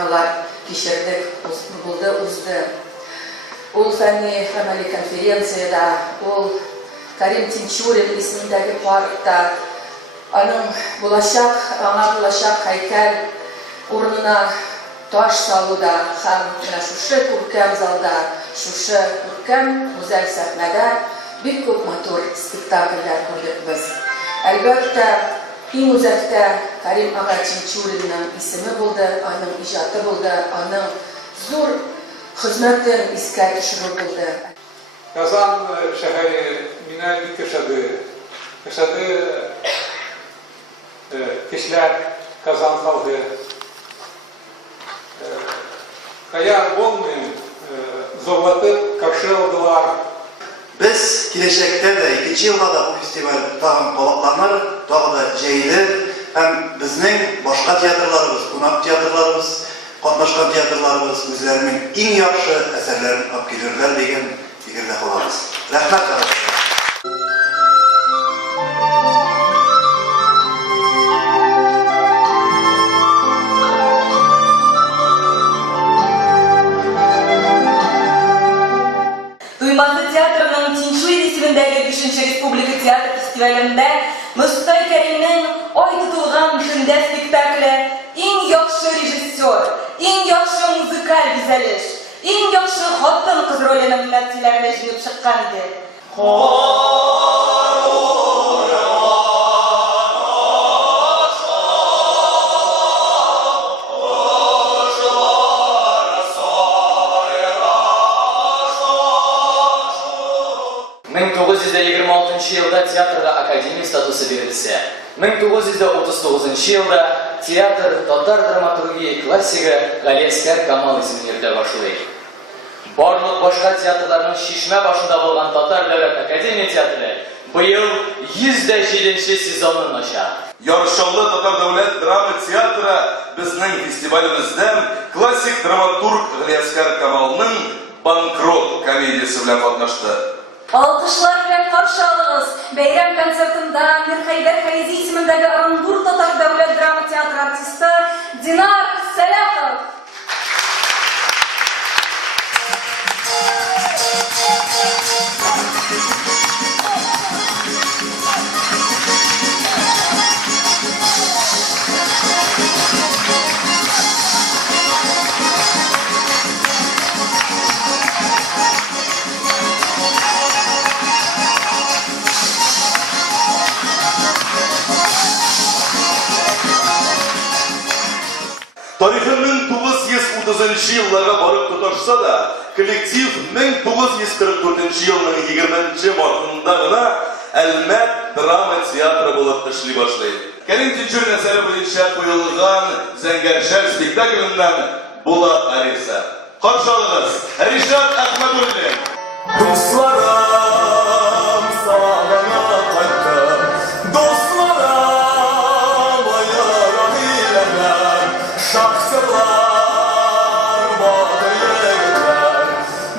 вакыйгалар кичердек булды, узды. Ул фәнни гамәли конференцияда, ул Карим Тинчурин исемендәге паркта аңа булачак һәйкәл урынына таш салуда һәм шушы күркәм залда, шушы күркәм гүзәл сәхнәдә бик күп матур спектакльләр күрдек без. Әлбәттә, иң үзәктә Карим ага Тинчуринның исеме булды, аның иҗаты булды, аның зур хезмәтен искә төшерү булды. Казан шәһәре мине бик ошады. Кешеләр Казан халкы. Кая булмый, зурлатып каршы алдылар. Biz киләчәктә дә 2 елда да бу фестиваль тагын калакланыр, тагы да җәелер һәм безнең башка театрларыбыз, кунак театрларыбыз, катнашкан театрларыбыз үзләренең иң яхшы әсәрләрен алып килерләр дигән фикердә калабыз. Рәхмәт. Туймазы театрының Тинчурин исемендәге 5-нче Республика театр фестивалендә Мостай Кәримнең «Ай тотылган көндә» спектакле иң яхшы режиссер, иң яхшы музыкаль бизәлеш, иң яхшы хатын-кыз роле номинацияләренә җыелып чыккан иде. Елда театрга академик статусы бирелсә, 1939 елда театр татар драматургия классигы Галиәскәр Камал исемендә башлый. Барлык башка театрларның шишмә башында булган Татар дәүләт академия театры быел 107-нче сезонын ача. Ярышчылы Татар дәүләт драма театры безнең фестивалебездән классик драматург Галиәскәр Камалның «Банкрот» комедиясе белән катнашты. Алкышлар белән каршы алыгыз. Бәйрәм концертында Мирхәйдәр Фәйзи исемендәге Орынбур Татар дәүләт драма театры артисты Динар Сәләхов. Тарихы 1930 елларга барып тоташса да, коллектив 1944 елның 20 мартында гына Әлмәт драма театры булып эшли башлый. Карим Тинчурин әсәре буенча куелган Зәңгәршәр спектакльннән Булат Ариса. Каршы алыгыз, Ришат Әхмәдуллин. Дусларым сагына кайтты, дусларым байрам иләрләр, шахсырлар бадыйлар,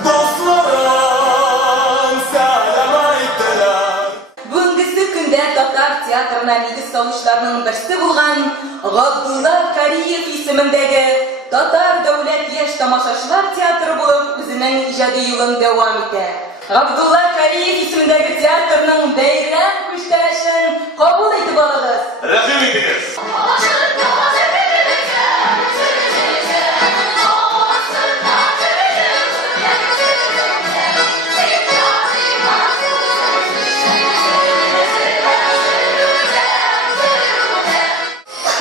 дусларым сәлам әйттеләр. Бүгенге көндә татар театрына нигез салучыларның берсе булган Габдулла Кариев исемендәге Татар дәүләт яшь тамашачылар театры булып үзенең иҗади юлын дәвам итә. Габдулла Кариев исемендәге театрның бәйрәм күчтәнәшен кабул итеп алыгыз. Рәхим итегез.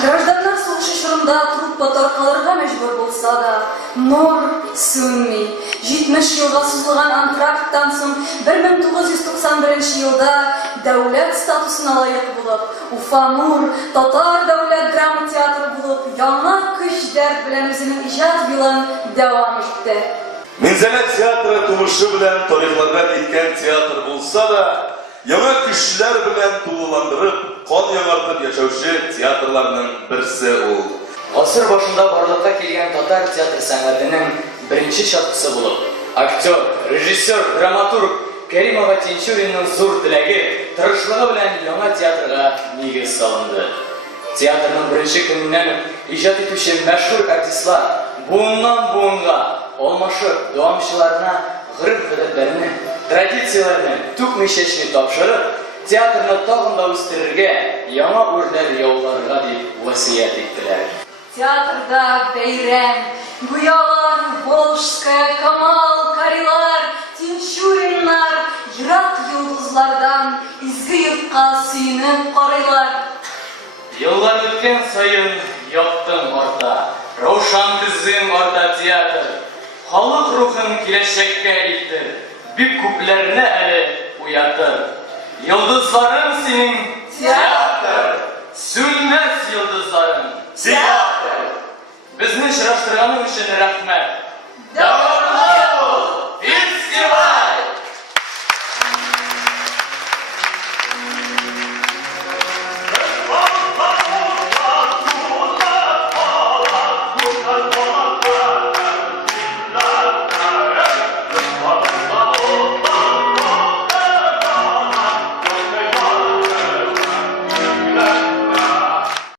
Гражданнар сугышы чорында труппа таркалырга мәҗбүр булса да, нур сүнми. 70 елга сузылган антракттан соң 1991 елда дәүләт статусына лаек булып, Уфа-Нур Татар дәүләт драма театры булып, яңа көчләр белән үзенең иҗат юлын дәвам итте. Минзәлә театры тумышы белән тарихларга киткән театр булса да, яңа көчләр белән тулыландырып, кан яңартып яшәүче театрларның берсе ул. Гасыр башында барлыкка килгән татар театр сәнгатенең беренче чаткысы булып, актер, режиссер, драматург Кәримова Тинчуринның зур теләге, тырышлыгы белән яңа театрга нигез салынды. Театрның беренче көннән иҗат итүче мәшһүр артистлар буыннан буынға алмашып дауамшыларына ғырып-ғыдәтләрне, традицияларны түкмешешне тапшырып, театрны тагын да үстерергә, яңа үрләр яуларга дип васыят иттеләр. Театрда бәйрәм, буялар, Волжская, Камал, Карилар, Тинчуриннар, ерак йолдызлардан изге йортка сөйнеп карыйлар. Еллар үткән саен яктың арта, Рошан күзең арта театр, халык рухын киләчәккә илтер, бик күпләрне әле уятыр. Йолдызларың синең театр, сүнмәс йолдызларың театр. Безне очраштырганың өчен рәхмәт.